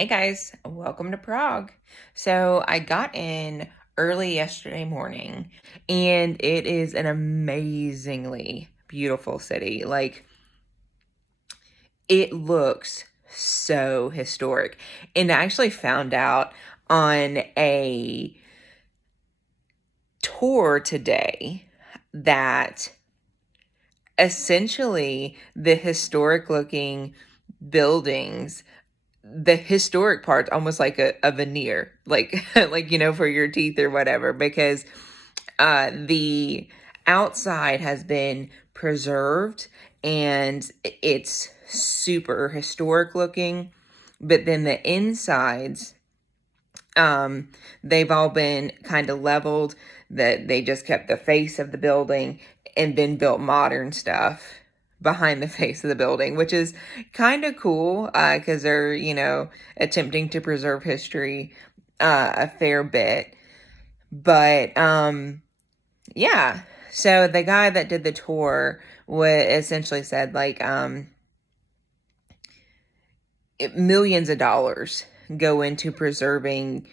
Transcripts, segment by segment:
Hey guys, welcome to Prague. So I got in early yesterday morning and it is an amazingly beautiful city. Like it looks so historic. And I actually found out on a tour today that essentially the historic looking buildings, the historic part's almost like a veneer, like like for your teeth or whatever, because the outside has been preserved and it's super historic looking, but then the insides, they've all been kind of leveled, that they just kept the face of the building and then built modern stuff behind the face of the building, which is kind of cool because they're, attempting to preserve history a fair bit. But yeah, so the guy that did the tour essentially said like millions of dollars go into preserving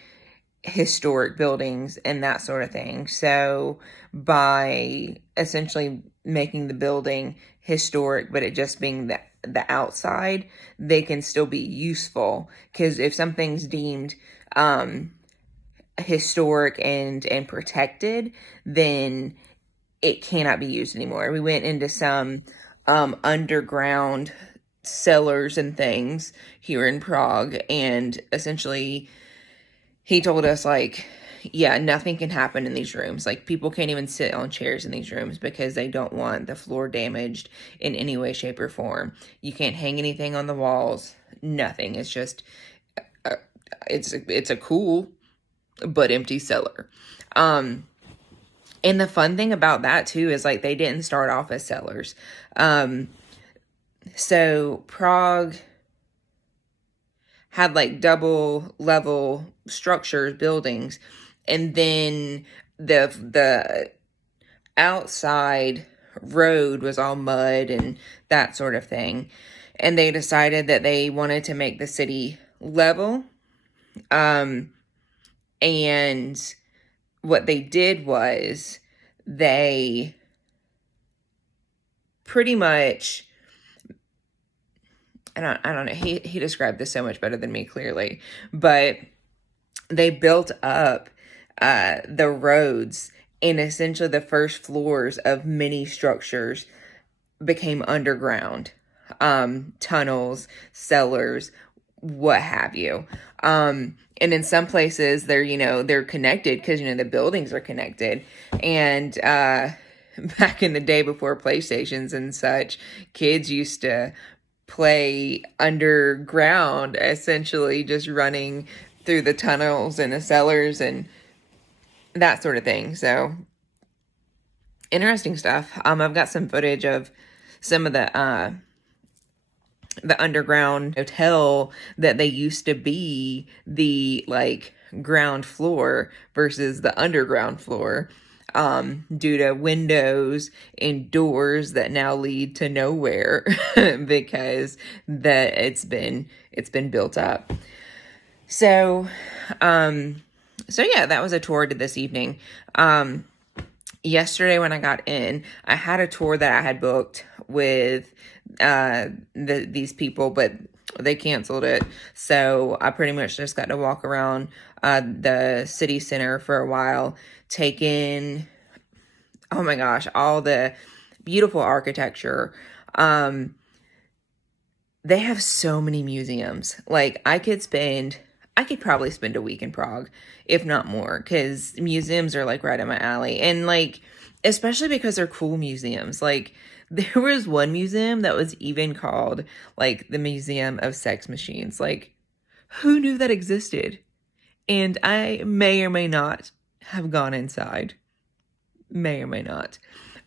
historic buildings and that sort of thing. So by essentially making the building historic, but it just being the outside, they can still be useful. Because if something's deemed historic and protected, then it cannot be used anymore. We went into some underground cellars and things here in Prague, and essentially he told us like, yeah, nothing can happen in these rooms. Like people can't even sit on chairs in these rooms because they don't want the floor damaged in any way, shape, or form. You can't hang anything on the walls. Nothing. It's just it's a cool but empty cellar. And the fun thing about that too is like they didn't start off as cellars. So Prague had like double level structures, buildings, and then the outside road was all mud and that sort of thing. And they decided that they wanted to make the city level. And what they did was they pretty much, I don't know, he described this so much better than me, clearly, but they built up the roads, and essentially the first floors of many structures became underground, tunnels, cellars, what have you. And in some places they're connected because, the buildings are connected. And back in the day before PlayStations and such, kids used to play underground, essentially just running through the tunnels and the cellars and that sort of thing. So interesting stuff. I've got some footage of some of the underground hotel that they used to be the like ground floor versus the underground floor, due to windows and doors that now lead to nowhere because it's been built up. So yeah, that was a tour I did this evening. Yesterday when I got in, I had a tour that I had booked with these people, but they canceled it. So I pretty much just got to walk around the city center for a while, take in, oh my gosh, all the beautiful architecture. They have so many museums. Like I could probably spend a week in Prague, if not more, because museums are like right in my alley. And like, especially because they're cool museums. Like there was one museum that was even called like the Museum of Sex Machines. Like who knew that existed? And I may or may not have gone inside. May or may not.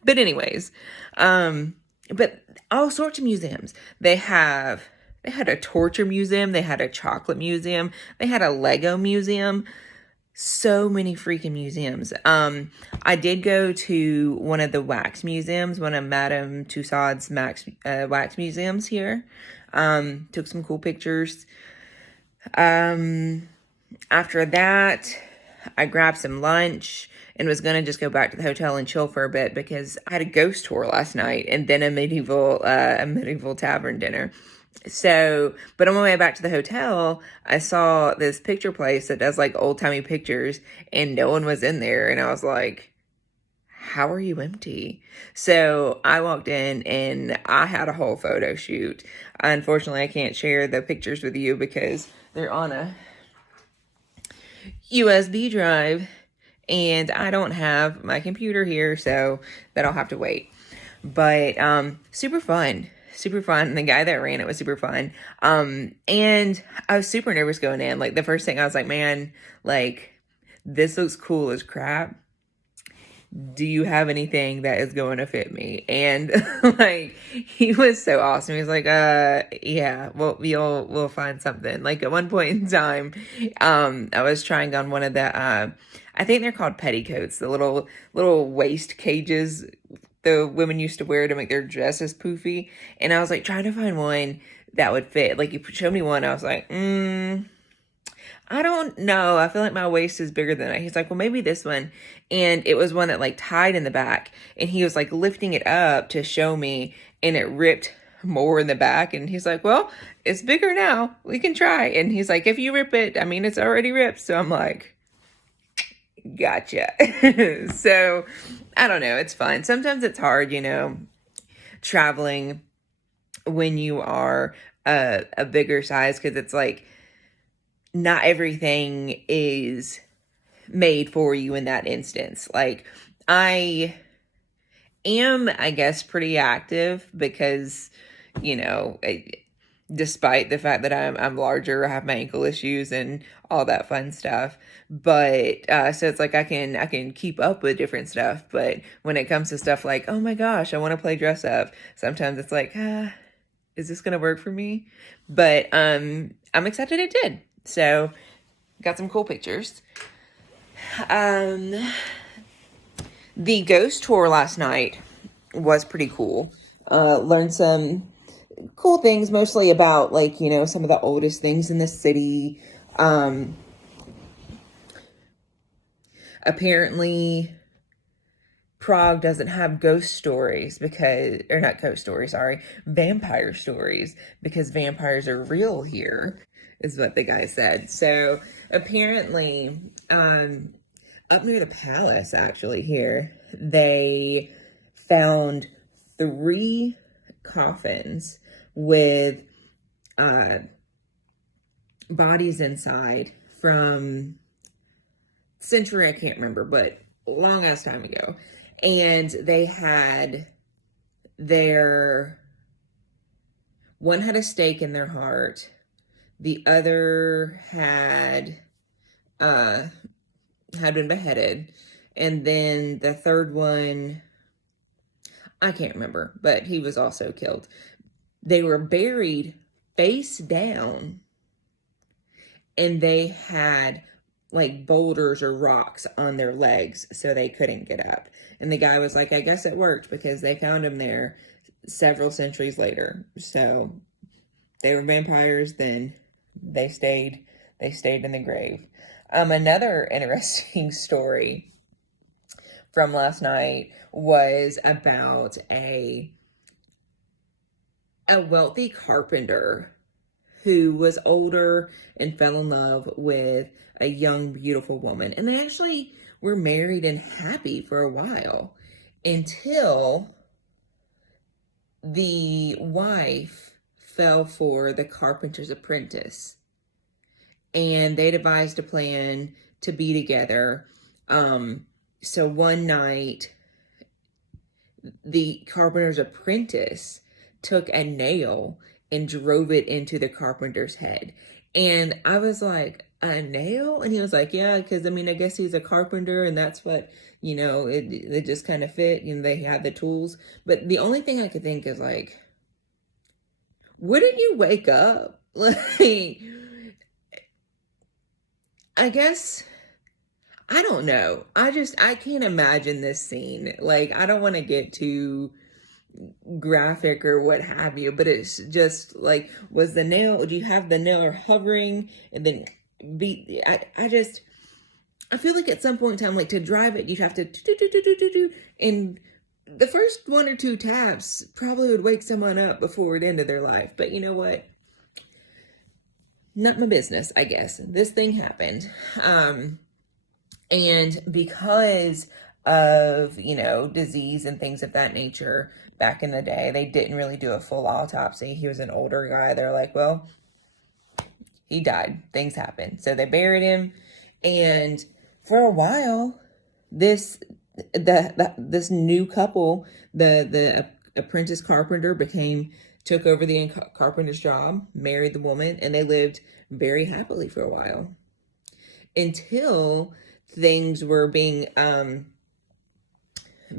But anyways, but all sorts of museums. They had a torture museum, they had a chocolate museum, they had a Lego museum. So many freaking museums. I did go to one of the wax museums, one of Madame Tussauds wax museums here. Took some cool pictures. Um, After that, I grabbed some lunch and was gonna just go back to the hotel and chill for a bit because I had a ghost tour last night and then a medieval tavern dinner. So, but on my way back to the hotel, I saw this picture place that does like old timey pictures, and no one was in there, and I was like, how are you empty? So I walked in and I had a whole photo shoot. Unfortunately, I can't share the pictures with you because they're on a USB drive and I don't have my computer here, so that'll have to wait. But super fun. Super fun. The guy that ran it was super fun. And I was super nervous going in. Like the first thing I was like, man, like this looks cool as crap. Do you have anything that is going to fit me? And like he was so awesome. He was like, yeah, well, we'll find something. Like at one point in time, I was trying on one of the I think they're called petticoats, the little waist cages the women used to wear to make their dresses poofy. And I was like trying to find one that would fit. Like you showed me one, I was like, I don't know. I feel like my waist is bigger than that. He's like, well, maybe this one. And it was one that like tied in the back. And he was like lifting it up to show me, and it ripped more in the back. And he's like, well, it's bigger now. We can try. And he's like, if you rip it, I mean, it's already ripped. So I'm like, gotcha. So I don't know. It's fun. Sometimes it's hard, traveling when you are a bigger size, because it's like, not everything is made for you in that instance. Like I am, I guess, pretty active because, despite the fact that I'm larger, I have my ankle issues and all that fun stuff. But so it's like I can keep up with different stuff. But when it comes to stuff like, oh my gosh, I want to play dress up, sometimes it's like, is this gonna work for me? But I'm excited it did. So, got some cool pictures. Um, the ghost tour last night was pretty cool. Learned some cool things, mostly about like, some of the oldest things in the city. Apparently, Prague doesn't have ghost stories or not ghost stories, sorry, vampire stories, because vampires are real here, is what the guy said. So apparently, up near the palace, actually, here, they found 3 coffins with bodies inside from century, I can't remember, but long ass time ago. And they had one had a stake in their heart, the other had been beheaded, and then the third one, I can't remember, but he was also killed. They were buried face down, and they had like boulders or rocks on their legs so they couldn't get up. And the guy was like, I guess it worked because they found him there several centuries later. So they were vampires, then they stayed in the grave. Another interesting story from last night was about a wealthy carpenter who was older and fell in love with a young, beautiful woman. And they actually were married and happy for a while until the wife fell for the carpenter's apprentice. And they devised a plan to be together. So one night, the carpenter's apprentice took a nail and drove it into the carpenter's head. And I was like, a nail? And he was like, yeah, because I guess he's a carpenter and that's what, it just kind of fit. They had the tools. But the only thing I could think is like, wouldn't you wake up? Like, I guess, I don't know. I can't imagine this scene. Like, I don't want to get too graphic or what have you, but it's just like, was the nail, do you have the nail hovering and then beat, I feel like at some point in time, like to drive it, you'd have to do, and the first one or two taps probably would wake someone up before it ended their life. But you know what? Not my business, I guess. This thing happened. And because of, disease and things of that nature back in the day, they didn't really do a full autopsy. He was an older guy. They're like, well, he died. Things happen. So they buried him. And for a while, this new couple, the apprentice carpenter took over the carpenter's job, married the woman, and they lived very happily for a while until things were being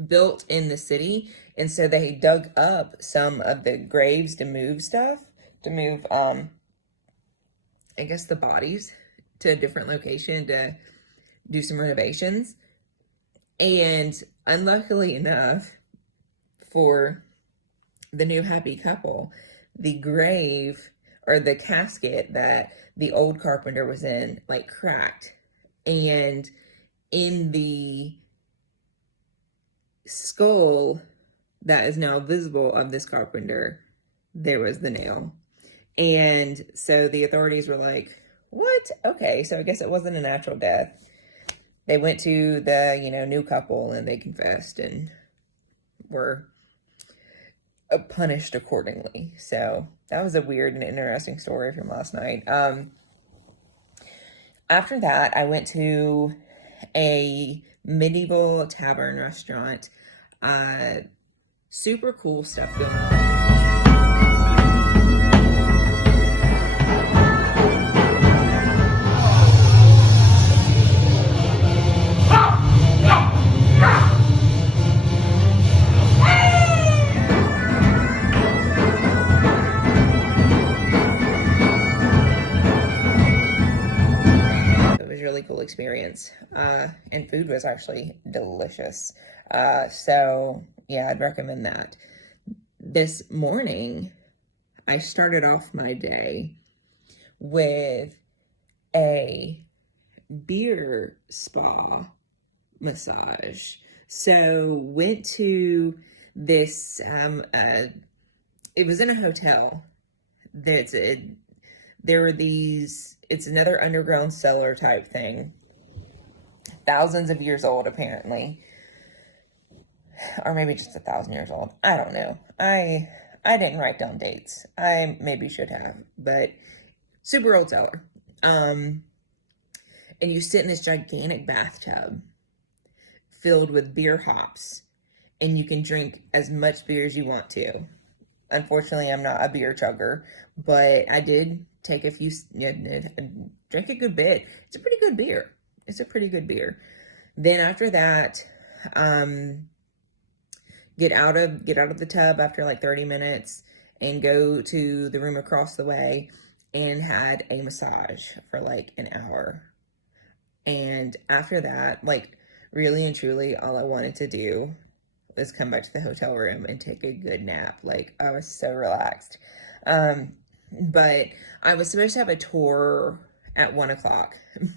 built in the city. And so they dug up some of the graves to move I guess the bodies to a different location to do some renovations. And unluckily enough for the new happy couple, the grave or the casket that the old carpenter was in, like, cracked. And in the skull that is now visible of this carpenter, there was the nail. And so the authorities were like, what? Okay, so I guess it wasn't a natural death. They went to the, new couple and they confessed and were punished accordingly. So that was a weird and interesting story from last night. After that, I went to a medieval tavern restaurant. Super cool stuff going on. Really cool experience, and food was actually delicious. So yeah, I'd recommend that. This morning, I started off my day with a beer spa massage. So went to this, it was in a hotel. There were these, it's another underground cellar type thing. Thousands of years old, apparently. Or maybe just 1,000 years old. I don't know. I didn't write down dates. I maybe should have, but super old cellar. And you sit in this gigantic bathtub filled with beer hops, and you can drink as much beer as you want to. Unfortunately, I'm not a beer chugger, but I did take a few, drink a good bit. It's a pretty good beer. Then after that, get out of the tub after like 30 minutes and go to the room across the way and had a massage for like an hour. And after that, like, really and truly, all I wanted to do was come back to the hotel room and take a good nap. Like, I was so relaxed. But I was supposed to have a tour at 1:00,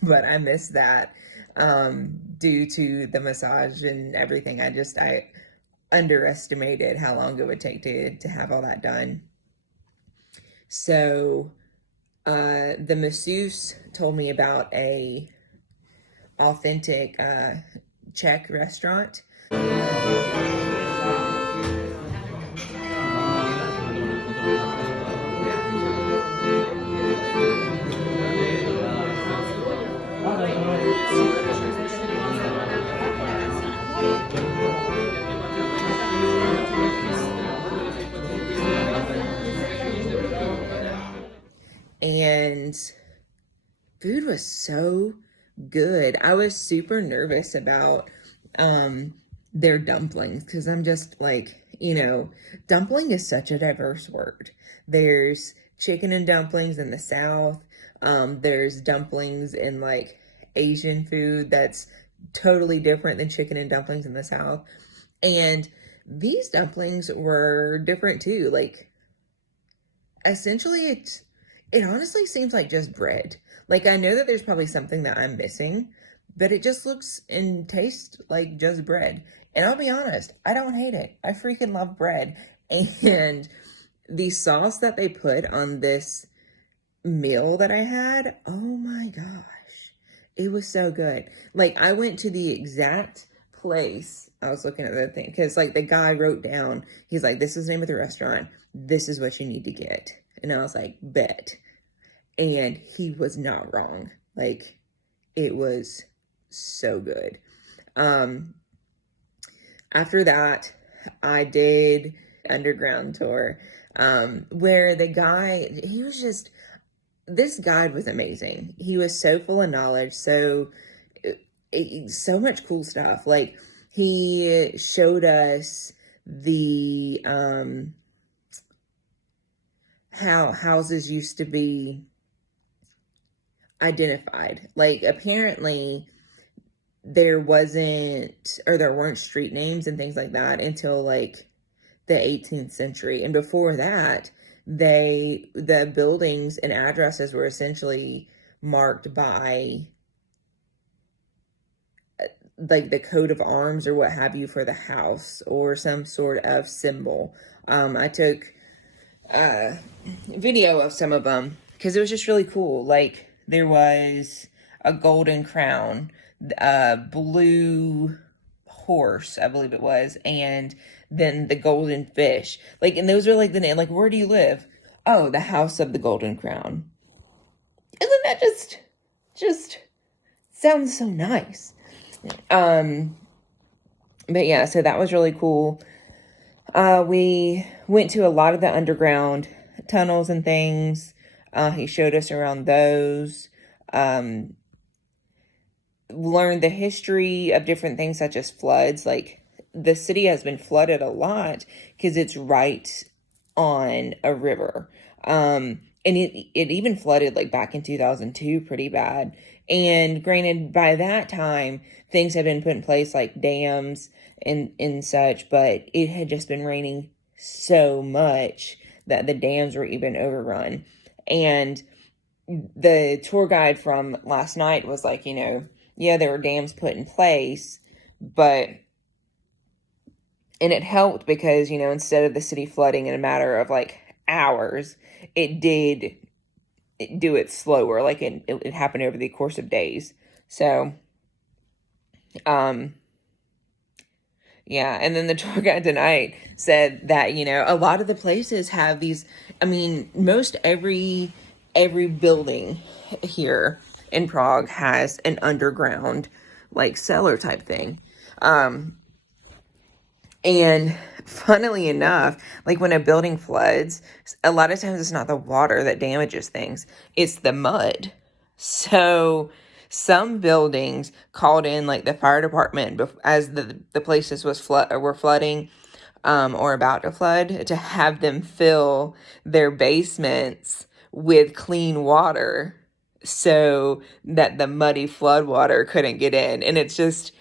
but I missed that due to the massage and everything. I underestimated how long it would take to have all that done. So the masseuse told me about a authentic Czech restaurant. And food was so good. I was super nervous about their dumplings because I'm just like, dumpling is such a diverse word. There's chicken and dumplings in the South. There's dumplings in like Asian food that's totally different than chicken and dumplings in the South. And these dumplings were different too. Like, essentially, it honestly seems like just bread. Like, I know that there's probably something that I'm missing, but it just looks and tastes like just bread. And I'll be honest, I don't hate it. I freaking love bread. And the sauce that they put on this meal that I had, oh my gosh, it was so good. Like, I went to the exact place. I was looking at the thing because, like, the guy wrote down, he's like, this is the name of the restaurant, this is what you need to get. And I was like, bet. And he was not wrong. Like, it was so good. After that, I did underground tour, where the guy, he was just, this guide was amazing. He was so full of knowledge, so much cool stuff. Like, he showed us the how houses used to be identified. Like, apparently there weren't street names and things like that until like the 18th century. And before that, the buildings and addresses were essentially marked by like the coat of arms or what have you for the house or some sort of symbol. I took video of some of them because it was just really cool. Like, there was a golden crown, a blue horse, I believe it was, and then the golden fish. Like, and those are like the name. Like, where do you live? Oh, the house of the golden crown. Isn't that just sounds so nice? But yeah, so that was really cool. We went to a lot of the underground tunnels and things. He showed us around those. Learned the history of different things such as floods. Like, the city has been flooded a lot because it's right on a river. And it even flooded like back in 2002 pretty bad. And granted, by that time, things had been put in place like dams and such, but it had just been raining so much that the dams were even overrun. And the tour guide from last night was like, yeah, there were dams put in place, and it helped because, instead of the city flooding in a matter of like hours, it did do it slower. Like, it happened over the course of days. So, yeah. And then the tour guide tonight said that, a lot of the places have these, I mean, most every building here in Prague has an underground like cellar type thing. And funnily enough, like, when a building floods, a lot of times it's not the water that damages things, it's the mud. So some buildings called in like the fire department as the places were flooding, or about to flood, to have them fill their basements with clean water so that the muddy flood water couldn't get in. And it seems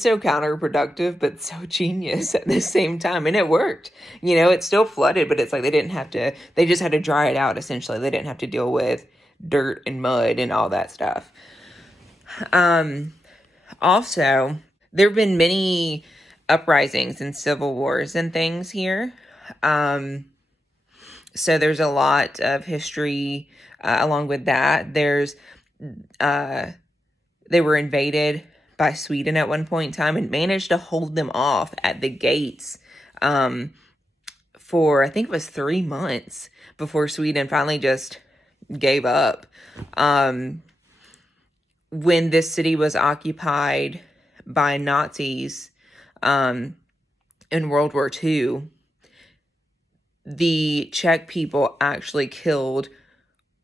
so counterproductive, but so genius at the same time. And it worked. It still flooded, but it's like they just had to dry it out, essentially. They didn't have to deal with dirt and mud and all that stuff. Also, there have been many uprisings and civil wars and things here. So there's a lot of history along with that. They were invaded by Sweden at one point in time and managed to hold them off at the gates for, I think it was 3 months before Sweden finally just gave up. When this city was occupied by Nazis in World War II, the Czech people actually killed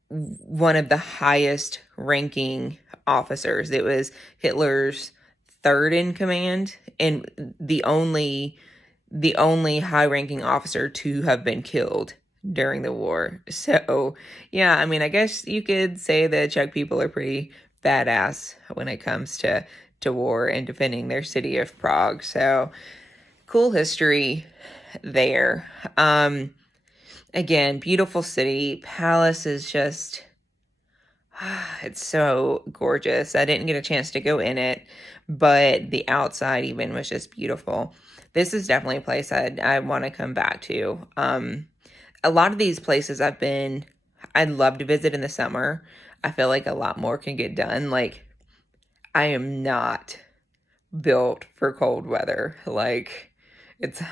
one of the highest ranking officers. It was Hitler's third in command and the only high ranking officer to have been killed during the war. So yeah, I mean, I guess you could say the Czech people are pretty badass when it comes to war and defending their city of Prague. So cool history there. Again, beautiful city. Palace is just, it's so gorgeous. I didn't get a chance to go in it, but the outside even was just beautiful. This is definitely a place I want to come back to. A lot of these places I'd love to visit in the summer. I feel like a lot more can get done. Like, I am not built for cold weather. Like,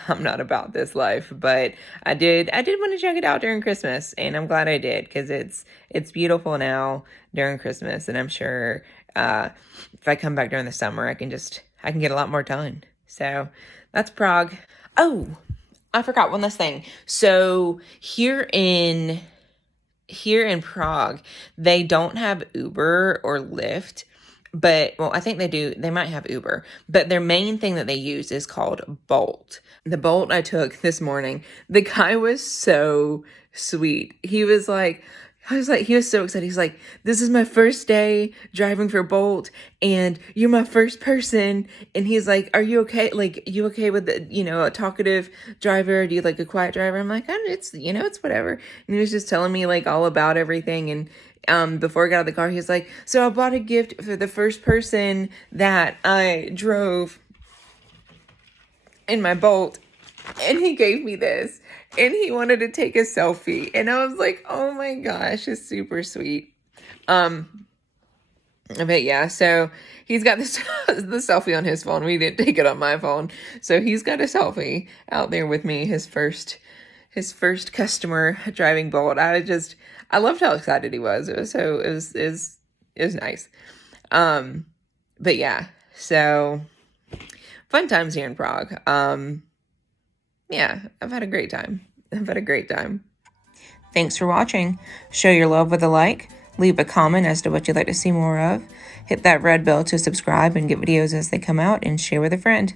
I'm not about this life, but I did want to check it out during Christmas, and I'm glad I did, because it's beautiful now during Christmas, and I'm sure if I come back during the summer, I can get a lot more done. So that's Prague. Oh, I forgot one last thing. So here in Prague, they don't have Uber or Lyft, but, well, I think they do. They might have Uber, but their main thing that they use is called Bolt. The Bolt I took this morning, the guy was so sweet. He was so excited. He's like, this is my first day driving for Bolt, and you're my first person. And he's like, are you okay? Like, you okay with a talkative driver? Do you like a quiet driver? I'm like, it's whatever. And he was just telling me like all about everything. And before I got out of the car, he was like, so I bought a gift for the first person that I drove in my Bolt, and he gave me this, and he wanted to take a selfie, and I was like, oh my gosh, it's super sweet. But yeah, so he's got this the selfie on his phone. We didn't take it on my phone, so he's got a selfie out there with me, his first customer driving Bolt. I loved how excited he was. It was nice. But yeah, so fun times here in Prague. Yeah, I've had a great time. Thanks for watching. Show your love with a like. Leave a comment as to what you'd like to see more of. Hit that red bell to subscribe and get videos as they come out, and share with a friend.